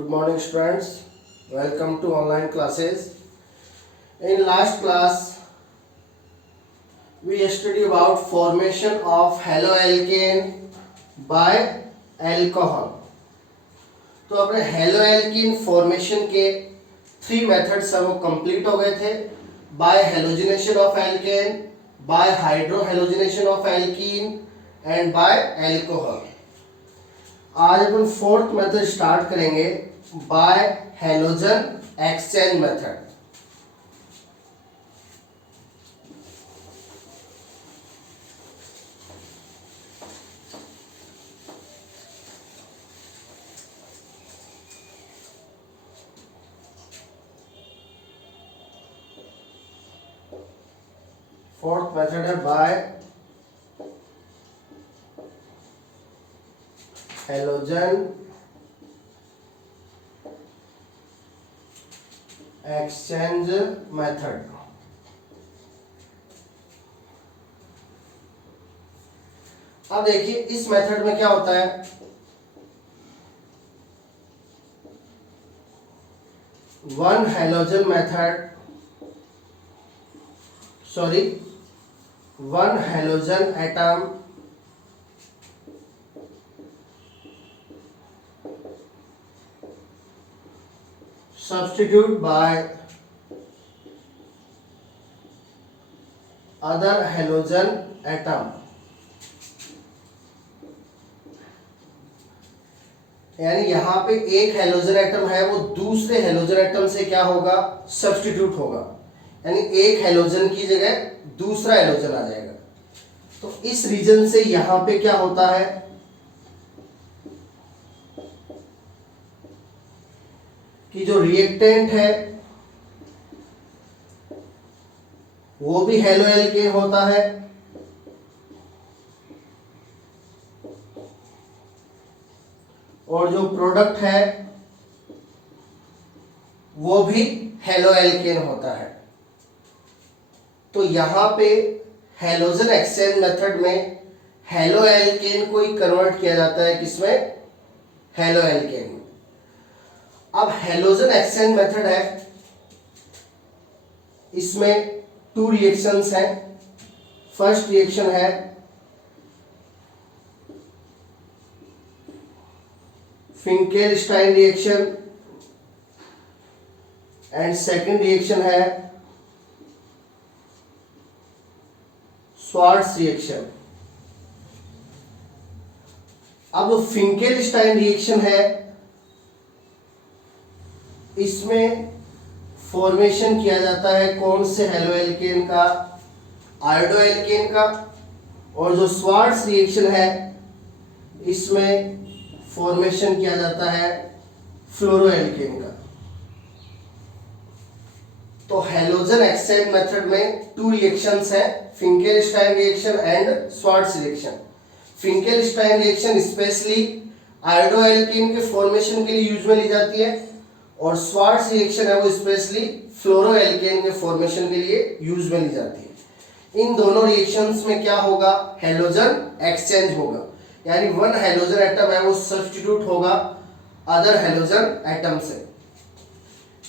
Good morning students, welcome to online classes. In last class we studied about formation of haloalkane by alcohol. तो अपने हेलोएल्कीन formation के 3 methods हैं वो complete हो गए थे. By halogenation of alkane, by hydrohalogenation of alkene and by alcohol. आज अपन 4th मेथड स्टार्ट करेंगे by halogen exchange method. Fourth method है बाय हेलोजन एक्सचेंज मेथड. अब देखिए इस मेथड में क्या होता है. One halogen method one halogen atom substitute by other halogen atom. यानी यहाँ पे एक हेलोजन एटम है वो दूसरे हेलोजन एटम से क्या होगा, सब्स्टिट्यूट होगा. यानी एक हेलोजन की जगह दूसरा हेलोजन आ जाएगा. तो इस रीजन से यहां पे क्या होता है कि जो रिएक्टेंट है वो भी हेलोएल्केन होता है और जो प्रोडक्ट है वो भी हेलोएल्केन होता है. तो यहां पे हेलोजन एक्सचेंज मेथड में हेलोएल्केन को ही कन्वर्ट किया जाता है किसमें, हेलोएल्केन में. अब हेलोजन एक्सचेंज मेथड है, इसमें 2 रिएक्शंस हैं. फर्स्ट रिएक्शन है Finkelstein reaction and second reaction है स्वार्ट्स रिएक्शन. अब जो फिंकेलस्टाइन रिएक्शन है इसमें फॉर्मेशन किया जाता है कौन से हेलोएल्केन का, आयोडोएल्केन का. और जो स्वार्ट्स रिएक्शन है इसमें फॉर्मेशन किया जाता है फ्लोरोएल्केन का. तो हेलोजन एक्सचेंज मेथड में 2 रिएक्शंस हैं, Finkelstein reaction and Swarts reaction. Finkelstein reaction specially iodoalkane के फॉर्मेशन के लिए यूज में ली जाती है और स्वार्ट्स रिएक्शन है वो स्पेशली फ्लोरोएल्केन के फॉर्मेशन के लिए यूज में ली जाती है. इन दोनों रिएक्शंस में क्या होगा, हेलोजन एक्सचेंज होगा. यानी वन हेलोजन एटम है वो सब्स्टिट्यूट होगा अदर हेलोजन एटम से.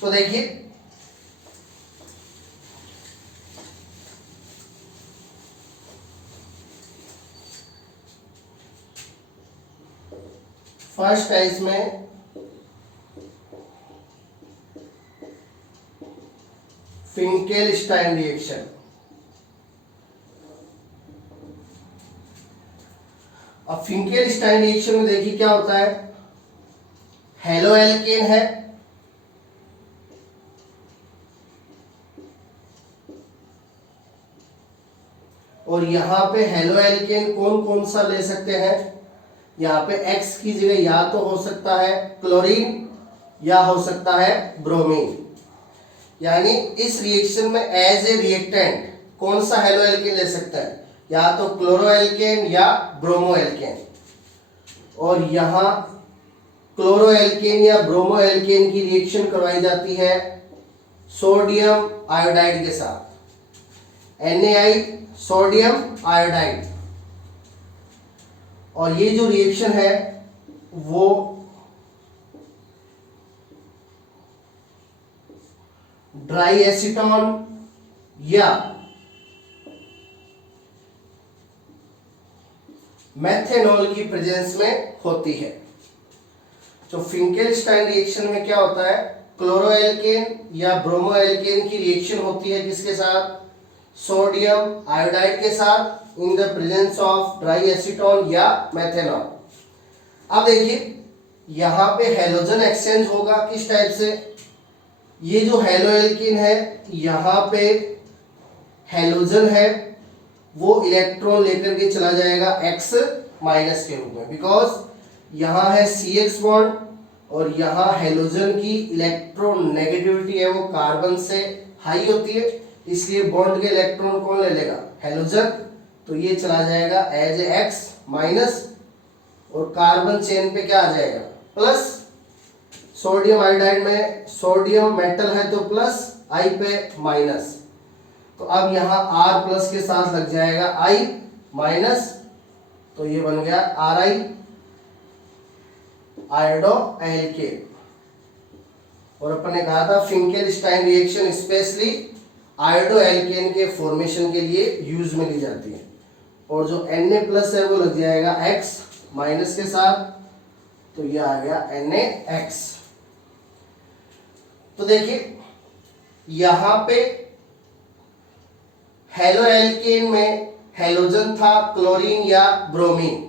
तो देखिए फर्स्ट है इसमें फिंकेलस्टाइन रिएक्शन. अब फिंकेलस्टाइन रिएक्शन में देखिए क्या होता है, हेलोएल्केन है और यहां पे हेलोएल्केन कौन कौन सा ले सकते हैं. यहाँ पे X की जगह या तो हो सकता है क्लोरीन या हो सकता है ब्रोमीन. यानी इस रिएक्शन में एज ए रिएक्टेंट कौन सा हेलोएल्केन ले सकता है, या तो क्लोरोएल्केन या ब्रोमोएल्केन. और यहाँ क्लोरोएल्केन या ब्रोमोएल्केन की रिएक्शन करवाई जाती है सोडियम आयोडाइड के साथ, NaI सोडियम आयोडाइड. और ये जो रिएक्शन है वो ड्राई एसीटोन या मेथेनॉल की प्रेजेंस में होती है। तो फिंकेलस्टाइन रिएक्शन में क्या होता है, क्लोरोएल्केन या ब्रोमोएल्केन की रिएक्शन होती है किसके साथ, सोडियम आयोडाइड के साथ, in the presence of dry acetone या मेथेनॉल। अब देखिए यहां पे हैलोजन एक्सचेंज होगा किस टाइप से, ये जो हैलोएल्केन है यहां पे हैलोजन है वो इलेक्ट्रॉन लेकर के चला जाएगा X माइनस के रूप में, बिकॉज यहां है CX बॉन्ड और यहां हैलोजन की इलेक्ट्रॉन नेगेटिविटी है वो कार्बन से हाई होती है, इसलिए बॉन्ड के इलेक्ट्रॉन कौन ले लेगा, हैलोजन। तो ये चला जाएगा एज X माइनस और कार्बन चेन पे क्या आ जाएगा, प्लस। सोडियम आयोडाइड में सोडियम मेटल है तो प्लस, I पे माइनस, तो अब यहां R प्लस के साथ लग जाएगा I माइनस, तो ये बन गया Ri आयोडो एल्केन। और अपन ने कहा था फिंकेलस्टाइन रिएक्शन स्पेशली आयोडो एल्केन के फॉर्मेशन के लिए यूज में ली जाती है। और जो Na प्लस है वो लग जाएगा X माइनस के साथ, तो ये आ गया NaX। तो देखिए यहां पे हैलोएल्केन में हैलोजन था, क्लोरीन या ब्रोमीन,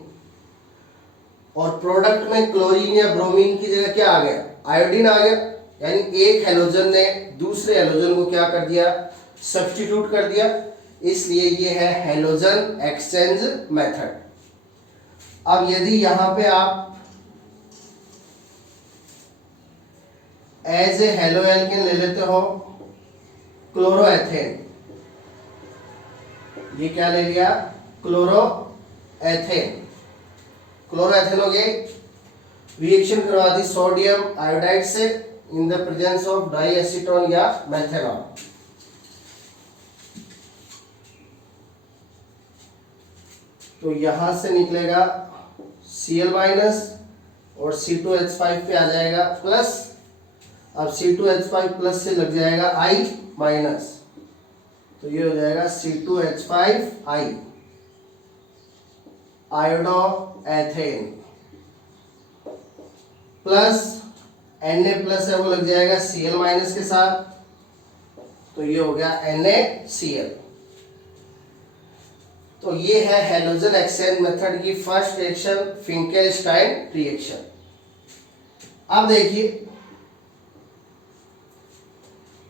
और प्रोडक्ट में क्लोरीन या ब्रोमीन की जगह क्या आ गया, आयोडीन आ गया। यानी एक हैलोजन ने दूसरे हैलोजन को क्या कर दिया, सब्स्टिट्यूट कर दिया, इसलिए ये है हैलोजन एक्सचेंज मेथड। अब यदि यहां पे आप एज ए हैलोएल्केन ले लेते हो क्लोरोएथेन, ये क्या ले लिया, क्लोरोएथेन, क्लोरोएथेन हो गया, रिएक्शन करवा दी सोडियम आयोडाइड से in the presence of dry acetone या मेथेनॉल। तो यहां से निकलेगा Cl माइनस और C2H5 पे आ जाएगा प्लस। अब C2H5 प्लस से लग जाएगा I माइनस, तो ये हो जाएगा C2H5I iodo ethane plus Na plus है वो लग जाएगा Cl माइनस के साथ, तो ये हो गया NaCl। तो ये है हैलोजन एक्सचेंज मेथड की फर्स्ट रिएक्शन फिंकेलस्टाइन रिएक्शन। अब देखिए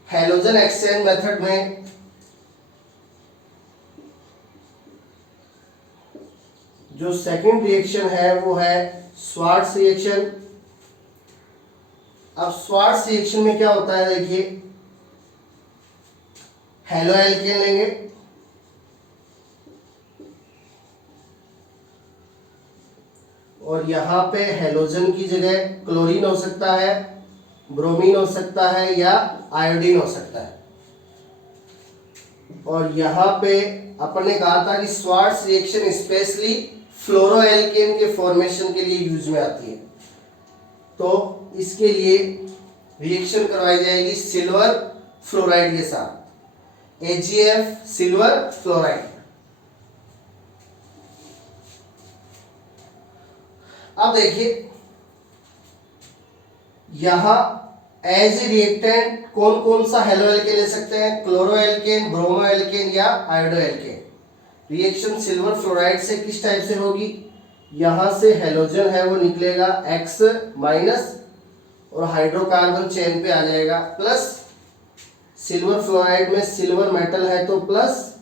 हैलोजन एक्सचेंज मेथड में जो सेकंड रिएक्शन है वो है स्वार्ट्ज रिएक्शन। अब स्वार्ट्ज रिएक्शन में क्या होता है, देखिए हैलोएल्केन लेंगे, और यहां पे हैलोजन की जगह क्लोरीन हो सकता है, ब्रोमीन हो सकता है या आयोडीन हो सकता है। और यहां पे अपन ने कहा था कि स्वार्ट्ज रिएक्शन स्पेशली फ्लोरोएल्केन के फॉर्मेशन के लिए यूज में आती है। तो इसके लिए रिएक्शन करवाई जाएगी सिल्वर फ्लोराइड के साथ, AgF सिल्वर फ्लोराइड। अब देखिए यहां एज ए रिएक्टेंट कौन कौन सा हैलोएल्केन ले सकते हैं, क्लोरोएल्केन, ब्रोमोएल्केन या आयोडोएल्केन। रिएक्शन सिल्वर फ्लोराइड से किस टाइप से होगी, यहां से हैलोजन है वो निकलेगा X माइनस और हाइड्रोकार्बन चेन पे आ जाएगा प्लस। सिल्वर फ्लोराइड में सिल्वर मेटल है तो प्लस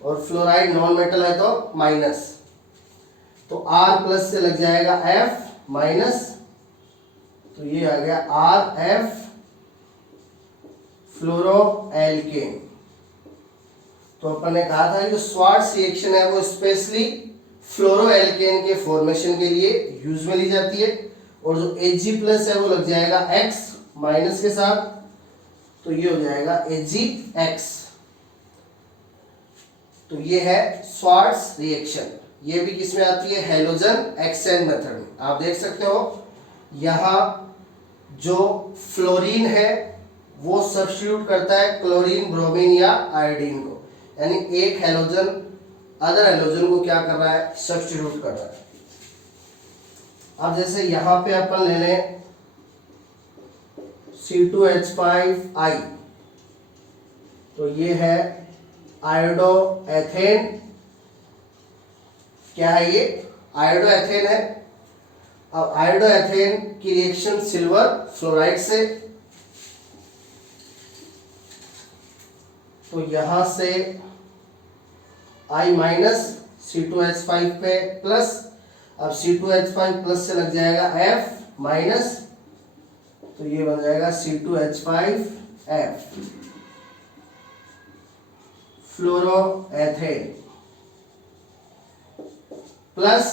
और फ्लोराइड नॉन मेटल है तो माइनस, तो R प्लस से लग जाएगा F माइनस, तो ये आ गया RF फ्लोरोएल्केन। तो अपन ने कहा था जो स्वार्ट्ज रिएक्शन है वो स्पेशली फ्लोरोएल्केन के फॉर्मेशन के लिए यूज में ली जाती है, और जो Ag प्लस है वो लग जाएगा X माइनस के साथ, तो ये हो जाएगा AgX। तो ये है स्वार्ट्ज रिएक्शन, ये भी किसमें आती है, हैलोजन एक्सचेंज मेथड में। आप देख सकते हो यहां जो फ्लोरीन है वो सब्स्टिट्यूट करता है क्लोरीन, ब्रोमीन या आयोडीन को, यानी एक हेलोजन अदर हेलोजन को क्या कर रहा है, सब्स्टिट्यूट कर रहा है। अब जैसे यहां पे अपन ले लें C2H5I, तो ये है आयोडो एथेन। क्या है ये, आयोडो एथेन है। अब आयोडो एथेन की रिएक्शन सिल्वर फ्लोराइड से, तो यहां से I माइनस C2H5 पे प्लस, अब C2H5 प्लस से लग जाएगा F माइनस, तो ये बन जाएगा C2H5F fluoroethane plus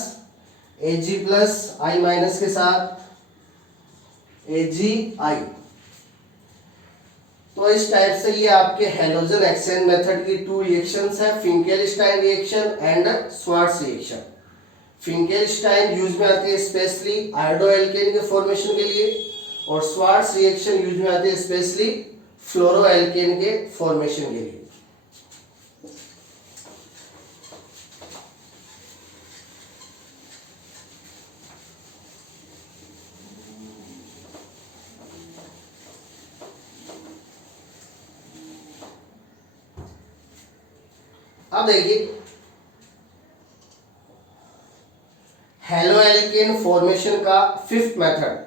Ag plus I minus के साथ AgI। तो इस टाइप से ये आपके हेलोजन एक्सचेंज मेथड की टू रिएक्शंस है, Finkelstein reaction and Swarts reaction. Finkelstein use में आती है स्पेशली आयोडो एल्केन के फॉर्मेशन के लिए, और स्वार्ट्ज रिएक्शन यूज में आती है स्पेशली फ्लोरो एल्केन के फॉर्मेशन के लिए। अब देखिए हेलोएल्केन फॉर्मेशन का फिफ्थ मेथड,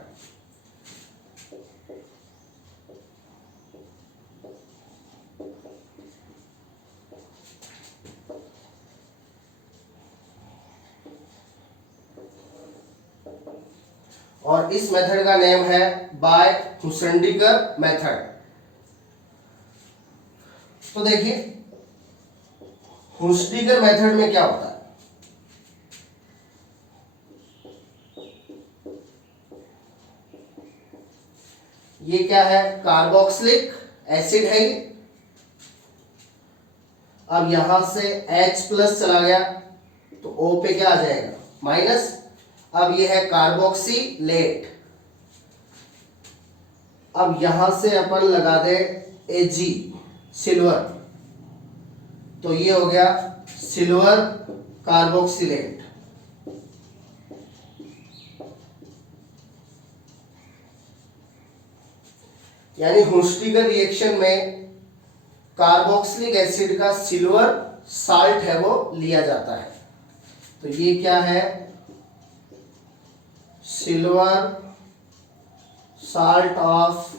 और इस मेथड का नेम है बाय हुसैंडिगर मेथड। तो देखिए हुसैंडिगर मेथड में क्या होता है, ये क्या है, कार्बोक्सिलिक एसिड है ये। अब यहां से H प्लस चला गया तो O पे क्या आ जाएगा, माइनस। अब ये है कार्बोक्सिलेट, अब यहां से अपन लगा दे Ag सिल्वर, तो ये हो गया सिल्वर कार्बोक्सिलेट। यानी हुसैंडिगर रिएक्शन में कार्बोक्सिलिक एसिड का सिल्वर साल्ट है वो लिया जाता है, तो ये क्या है, silver salt of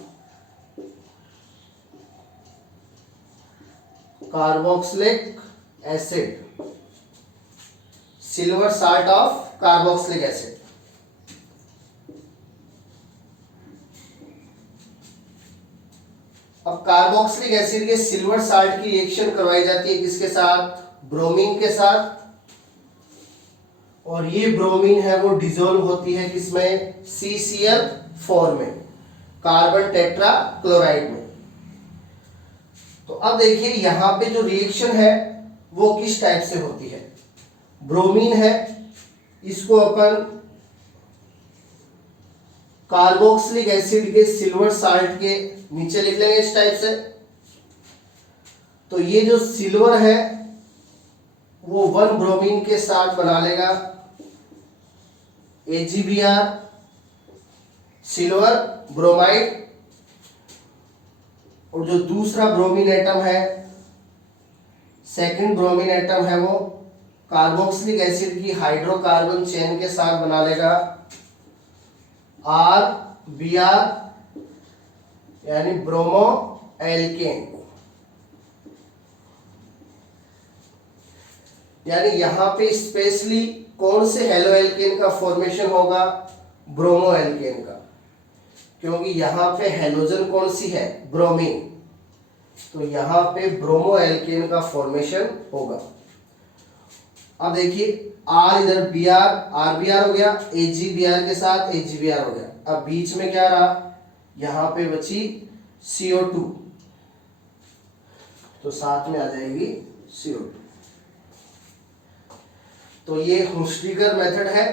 carboxylic acid, silver salt of carboxylic acid. अब कार्बोक्सिलिक एसिड के सिल्वर साल्ट की रिएक्शन करवाई जाती है किसके साथ, ब्रोमीन के साथ, और ये ब्रोमीन है वो डिसॉल्व होती है किसमें, CCl4 में, कार्बन टेट्रा क्लोराइड में। तो अब देखिए यहां पे जो रिएक्शन है वो किस टाइप से होती है, ब्रोमीन है, इसको अपन कार्बोक्सिलिक एसिड के सिल्वर साल्ट के नीचे लिख लेंगे इस टाइप से। तो ये जो सिल्वर है वो 1 ब्रोमीन के साथ बना लेगा AgBr सिल्वर ब्रोमाइड, और जो दूसरा ब्रोमीन एटम है, सेकंड ब्रोमीन एटम है, वो कार्बोक्सिलिक एसिड की हाइड्रोकार्बन चेन के साथ बना लेगा RBr यानी ब्रोमो एल्केन। यानी यहां पे स्पेशली कौन से हेलो एल्केन का फॉर्मेशन होगा, ब्रोमो एल्केन का, क्योंकि यहां पे हेलोजन कौन सी है, ब्रोमीन, तो यहां पे ब्रोमो एल्केन का फॉर्मेशन होगा। अब देखिए R इधर Br RBr हो गया, AgBr के साथ AgBr हो गया। अब बीच में क्या रहा, यहां पे बची CO2, तो साथ में आ जाएगी CO2। तो ये हुसैंडिगर मेथड है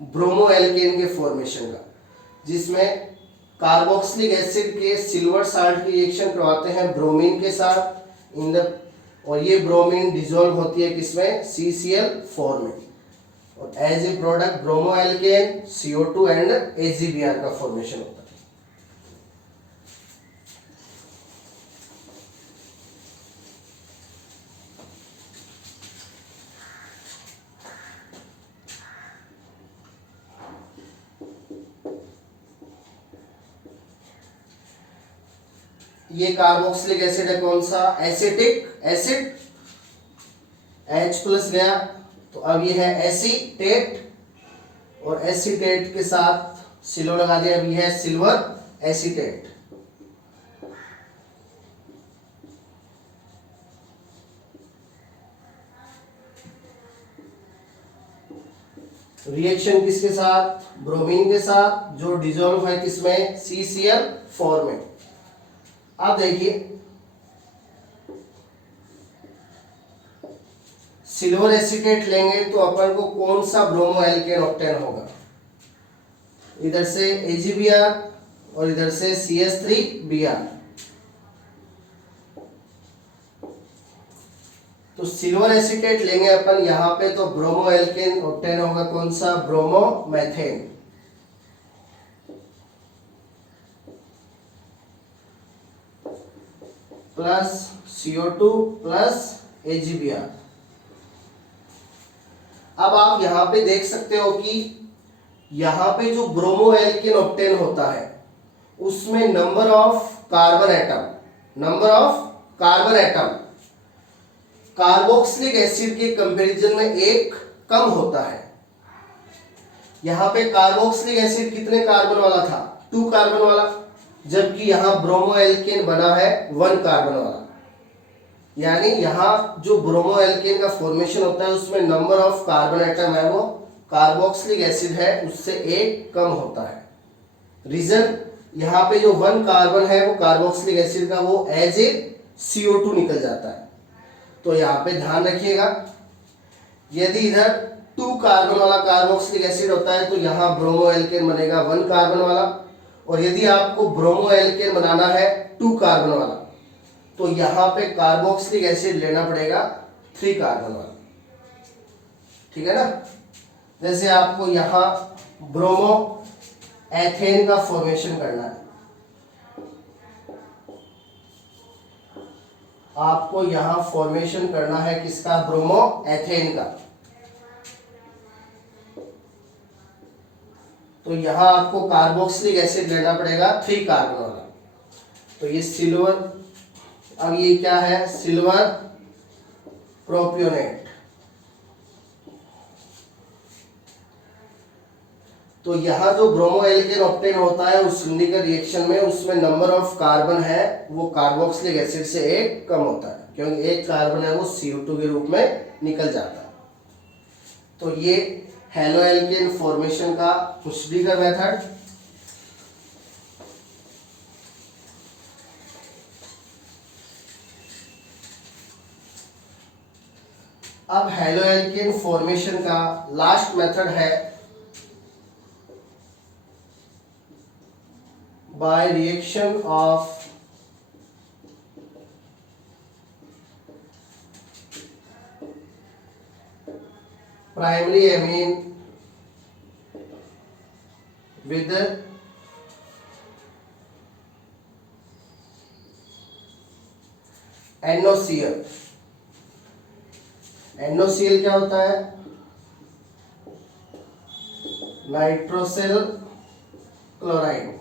ब्रोमो एल्केन के फॉर्मेशन का, जिसमें कार्बोक्सिलिक एसिड के सिल्वर साल्ट की रिएक्शन करवाते हैं ब्रोमीन के साथ इन द, और ये ब्रोमीन डिसॉल्व होती है किसमें, CCl4 में, और as a product bromo alkane CO2 and AgBr का फॉर्मेशन होता है। ये कार्बोक्सिलिक एसिड है कौन सा, एसिटिक एसिड, H+ गया, तो अब ये है एसीटेट, और एसीटेट के साथ सिलो लगा दिया, अभी है सिल्वर एसीटेट। रिएक्शन किसके साथ, ब्रोमीन के साथ, जो डिसॉल्व है किसमें, CCl4 में। अब देखिए सिल्वर एसीटेट लेंगे तो अपन को कौन सा ब्रोमो एल्केन ऑब्टेन होगा, इधर से AgBr और इधर से CH3Br। तो सिल्वर एसीटेट लेंगे अपन यहां पे, तो ब्रोमो एल्केन ऑब्टेन होगा कौन सा, bromo methane. Plus CO2 plus AgBr। अब आप यहां पे देख सकते हो कि यहां पे जो ब्रोमो एल्केन ऑब्टेन होता है उसमें number of carbon atom carboxylic acid के कंपैरिजन में एक कम होता है। यहां पे कार्बोक्सिलिक एसिड कितने कार्बन वाला था, 2 कार्बन वाला, जबकि यहां ब्रोमो एल्केन बना है 1 कार्बन वाला। यानी यहां जो ब्रोमो एल्केन का फॉर्मेशन होता है उसमें नंबर ऑफ कार्बन एटम है वो कार्बोक्सिलिक एसिड है उससे एक कम होता है। रीजन, यहां पे जो 1 कार्बन है वो कार्बोक्सिलिक एसिड का वो एज ए CO2 निकल जाता है। तो यहां पे ध्यान रखिएगा, यदि इधर 2 कार्बन वाला कार्बोक्सिलिक एसिड होता है तो यहां ब्रोमो एल्केन बनेगा 1 कार्बन वाला, और यदि आपको ब्रोमो एल्केन बनाना है 2 कार्बन वाला तो यहां पे कार्बोक्सिलिक एसिड लेना पड़ेगा 3 कार्बन वाला। ठीक है ना, जैसे आपको यहां ब्रोमो एथेन का फॉर्मेशन करना है, आपको यहां फॉर्मेशन करना है किसका, ब्रोमो एथेन का। तो यहां आपको कार्बोक्सिलिक एसिड लेना पड़ेगा 3 कार्बन वाला। तो ये सिल्वर, अब ये क्या है, सिल्वर प्रोपियोनेट। तो यहां जो ब्रोमो एल्केन ऑब्टेन होता है उस सिलिंड्रिकल रिएक्शन में उसमें नंबर ऑफ कार्बन है वो कार्बोक्सिलिक एसिड से एक कम होता है, क्योंकि एक कार्बन है वो CO2 के रूप में निकल जाता है। तो ये हेलो एल्केन फॉर्मेशन का प्रोसीजर मेथड। अब हेलो एल्केन फॉर्मेशन का लास्ट मेथड है by reaction of primary amine with NOCl। NOCl क्या होता है, नाइट्रोसिल क्लोराइड,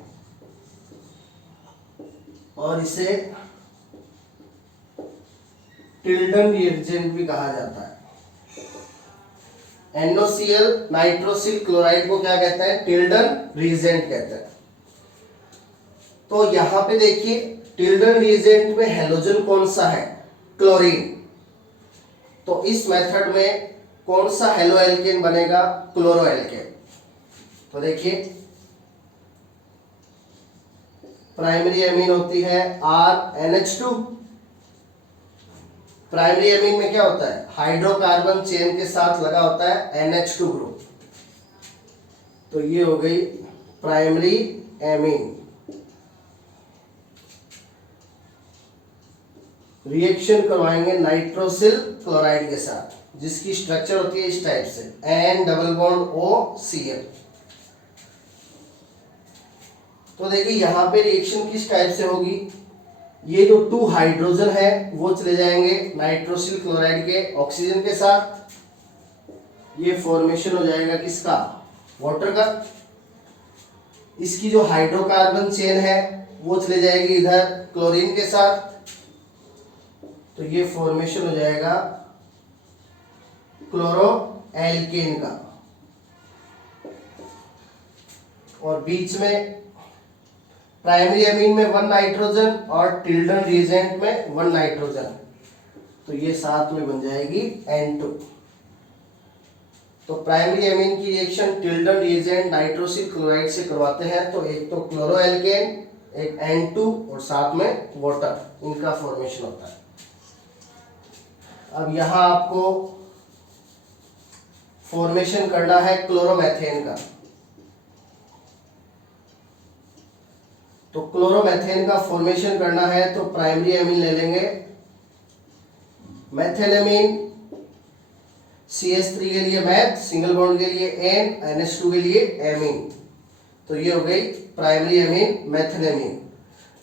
और इसे टिल्डन रिएजेंट भी कहा जाता है। NOCl नाइट्रोसिल क्लोराइड को क्या कहते हैं, टिल्डन रिएजेंट कहते हैं। तो यहां पे देखिए टिल्डन रिएजेंट में हेलोजन कौन सा है, क्लोरीन। तो इस मेथड में कौन सा हेलो एल्केन बनेगा, क्लोरो एल्केन। तो देखिए प्राइमरी एमीन होती है RNH2। प्राइमरी एमीन में क्या होता है, हाइड्रोकार्बन चेन के साथ लगा होता है NH2 ग्रुप। तो ये हो गई प्राइमरी एमीन। रिएक्शन करवाएंगे नाइट्रोसिल क्लोराइड के साथ, जिसकी स्ट्रक्चर होती है इस टाइप से, N डबल बॉन्ड OCl। तो देखिए यहाँ पे रिएक्शन किस टाइप से होगी, ये जो 2 हाइड्रोजन है वो चले जाएंगे नाइट्रोसिल क्लोराइड के ऑक्सीजन के साथ, ये फॉर्मेशन हो जाएगा किसका, वाटर का। इसकी जो हाइड्रोकार्बन चेन है वो चले जाएगी इधर क्लोरीन के साथ, तो ये फॉर्मेशन हो जाएगा क्लोरो एल्केन का। और बीच में प्राइमरी अमीन में 1 नाइट्रोजन और टिल्डन रिएजेंट में 1 नाइट्रोजन, तो ये साथ में बन जाएगी N2। तो प्राइमरी अमीन की reaction Tilden reagent nitrosyl chloride से करवाते हैं, तो एक तो क्लोरो एल्केन, एक N2 और साथ में वाटर, इनका फॉर्मेशन होता है। अब यहां आपको फॉर्मेशन करना है क्लोरोमेथेन का। तो क्लोरोमेथेन का फॉर्मेशन करना है तो प्राइमरी अमीन ले लेंगे, मेथेनामीन, CH3 के लिए मैथ, सिंगल बॉन्ड के लिए N, NH2 के लिए एमीन। तो ये हो गई प्राइमरी अमीन मेथेनामीन।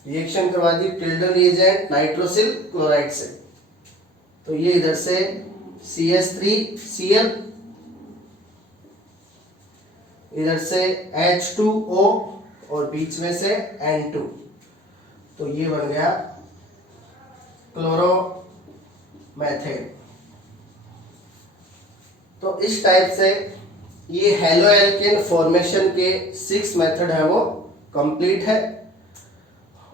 रिएक्शन करवा दी टिल्डन रिएजेंट नाइट्रोसिल क्लोराइड से, तो ये इधर से CH3Cl, इधर से H2O और बीच में से N2, तो ये बन गया क्लोरोमेथेन। तो इस टाइप से ये हेलोएल्केन फॉर्मेशन के 6 मेथड है वो कंप्लीट है।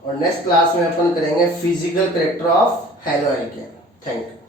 और नेक्स्ट क्लास में अपन करेंगे physical character of haloalkane. Thank you.